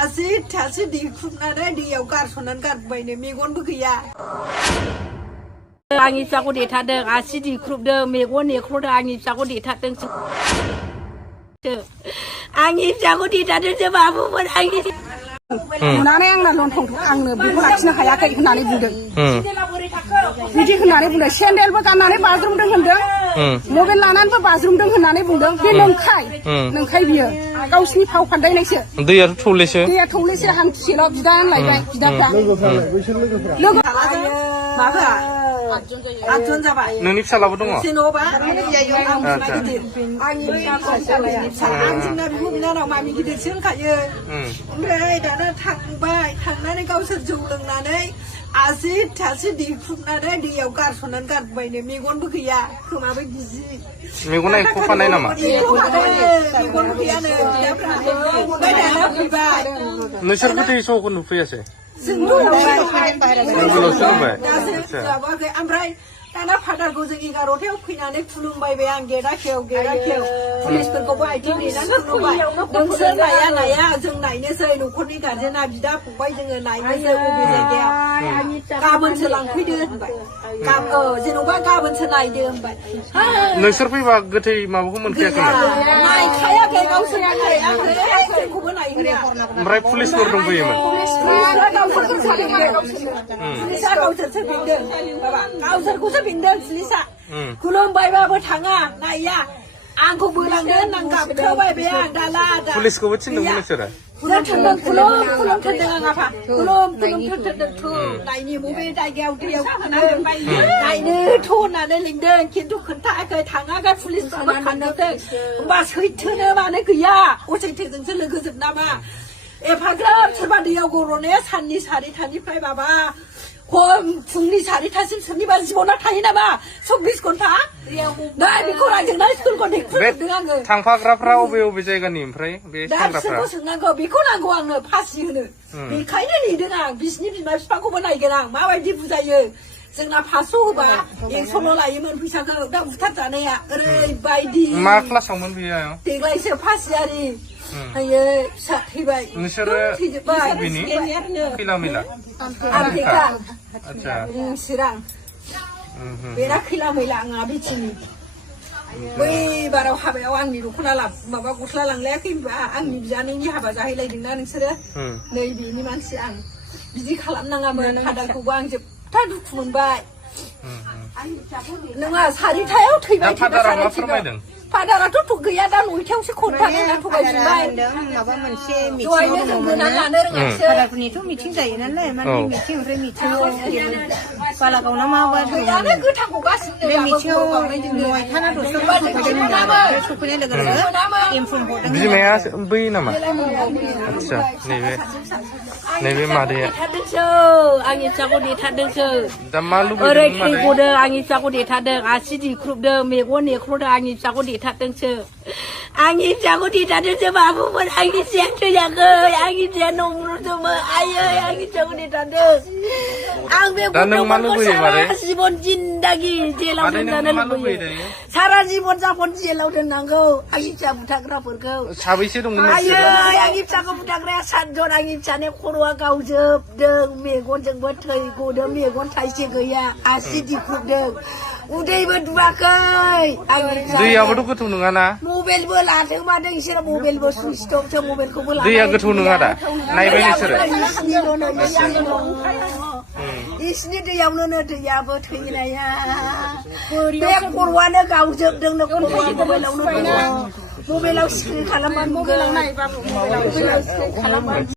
आसि दिख्रुबनानै दैयाव गारसननानै गारबाय नो मेगनबो गैया आंनि फिसाखौ देथारदों आसि दिख्रुबदों मेगन नेख्र'दों आंनि फिसाखौ देथारदोंसो आंनि फिसाखौ देथारदोंसो बाबुमोन आंनि नुनानै आंना लन्थं आंनो बेखौ लाखिनो हायाखै होननानै बुंदों बिदि होननानै बुंदों सेन्देलबो गाननानै बाज्रुमदों होनदों मबाइल लानानैबो बाज्रुमदों होननानै बुंदों बे नंखाय बियो गावसिनि फाव फान्दायनायसो दैयाथ' थौलेसो हान्थुसेल' बिदा होनलायबाय बिदाफ्रा लोगो माबा आठजन जाबाय नोंनि फिसालाबो दङ जेन'बा आंनि फिसा आं जोंना बिब' बिनानाव मामि गिदिरसो होनखायो ओमफ्राय दाना थांनानै गावसोर जौ लोंनानै आसि दिख्रुबनानै दैयाव गारसननानै गारबायनो मेगनबो गैया खोमाबो गिजि मेगना एख'खानाय नामा मेगनबो गैयानो ओमफ्राय दाना फैबाय नोंसोर गोथै सहखौ नुफैयासै ओमफ्राय दाना फादारखौ जों 11थायाव फैनानै खुलुमबाय आं गेदाखेव पुलिसफोरखौबो आथिं नेनानै खुलुमबाय नोंसोर नाया जों नायनोसै न'खरनि गार्जेना बिदा फंबाय जोङो नायनोसै बबे जायगायाव गाबोनसो लांफैदो होनबाय जेन'बा गाबोनसो नायदो होनबाय नोंसोर फैबा गोथै माबाखौ मोनफैयाखै नायखायाखै गावसोर जोंखौबो नायहोया ओमफ्राय पुलिसफोर दंफैयोमोन गावसोरसो बेंदों गावसोरखौसो बेंदों पुलिसा खुलुमबायबाबो थाङा नाया आंखौ बोलांदो होननानै गाबख्रावबाय बे आं दाला पुलिसखौबो थिनदोंमोन नोंसोरो थोनदों खुलुम थोनदों आं आफा खुलुम थोनदों नायनि बबे जायगायाव दैयाव नायनो थ' होननानै लिंदों खिन्थु खोन्थायाखै थाङाखै पुलिसफ्राबो खानदों होमबा सैथोनो मानो गैया असैथोजोंसो लोगोजोब नामा एफाग्राब सोरबा दैयाव गर'नाया साननि 4थानिफ्राय बाबा फुंनि 4थासिम सोरनिबा जिबना थायो नामा 24 घन्टा बेखौ रायजोंनानै स्कुलखौ देख्रुबदों आङो थांफाग्राफ्रा अबे जायगानि ओमफ्राय बे दासोखौ सोंनांगौ बेखौ नांगौ आंनो फासि होनो बेखायनो नेदों आं बिसिनि बिमा बिफाखौबो नायगोन आं माबायदि बुजायो जोंना 500 होबा 100ल' लायोमोन फैसाखौ दा बुथार जानाया ओरैबायदि मा क्लासावमोन बियो देग्लायसो फासियारि आयो फिसा थैबाय नोंसोरो बिनि खैला मैला आच्छा चिरां बेरा खैला मैला आंहा बिथिनि बै बाराव हाबायाव आंनि दख'ना माबा गस्ला लांलायाखै होनबा आंनि बियानैनि हाबा जाहैलायदोंना नोंसोरो नै बेनि मानसि आं बिदि खालामनाङामोन फादारखौबो आं जोबथा दुखु मोनबाय नङा 4थायाव थैबाय फादाराथ' गैया दा 9थायावसो खन्थानो थगायफिनबाय माबा मोनसे दहायनो जों बोनानै लानो रोङासै फादारफोरनिथ' मिथिं जायो नालाय माने मिथिं ओमफ्राय मिथिङाव बालागावना माबा गोथांखौ गासिबो बे मिथिङाव 9था ना 10था सफैनाय लोगो इनफर्म हरदों बिमाया बै नामा आच्छा नैबे मादैया आंनि फिसाखौ देथारदोंसो दा मा लुबैदों ओरै थै गदों आंनि फिसाखौ देथारदों आसि दिख्रुबदों मेगन नेख्र'दों आंनि फिसाखौ देथारदोंसो बाबुमोन आंनि फिसाया थैयाखै आंनि फिसाया नंग्रुदोंमोन आयै आंनि फिसाखौ देथारदों आं बे गथ'फोरखौ सारा जिबन जिन्दागि जेलाव दोनजानो लुबैयो सारा जिबन जाबन जेलाव दोननांगौ आंनि फिसा बुथारग्राफोरखौ साबैसे दंमोन आयै आंनि फिसाखौ बुथारग्राया 7 जन आंनि फिसानि खर'आ गावजोबदों मेगनजोंबो थै गदों मेगन थाइसे गैया आसि दिख्रुबदों उदैबो दुवाखै दैयाबोथ' गोथौ नङाना मबाइलबो लादों मादों बिसोर मबाइलबो सुइच अफसो मबाइलखौबो दैया गोथौ नङा दा नायबाय नोंसोरो इसिनि दैयावनो दैयाबो थैनाया बे खर'आनो गावजोबदोंनो मबाइलावनो मबाइलाव स्क्रिन खालामबानो मबाइलाव नायबाबो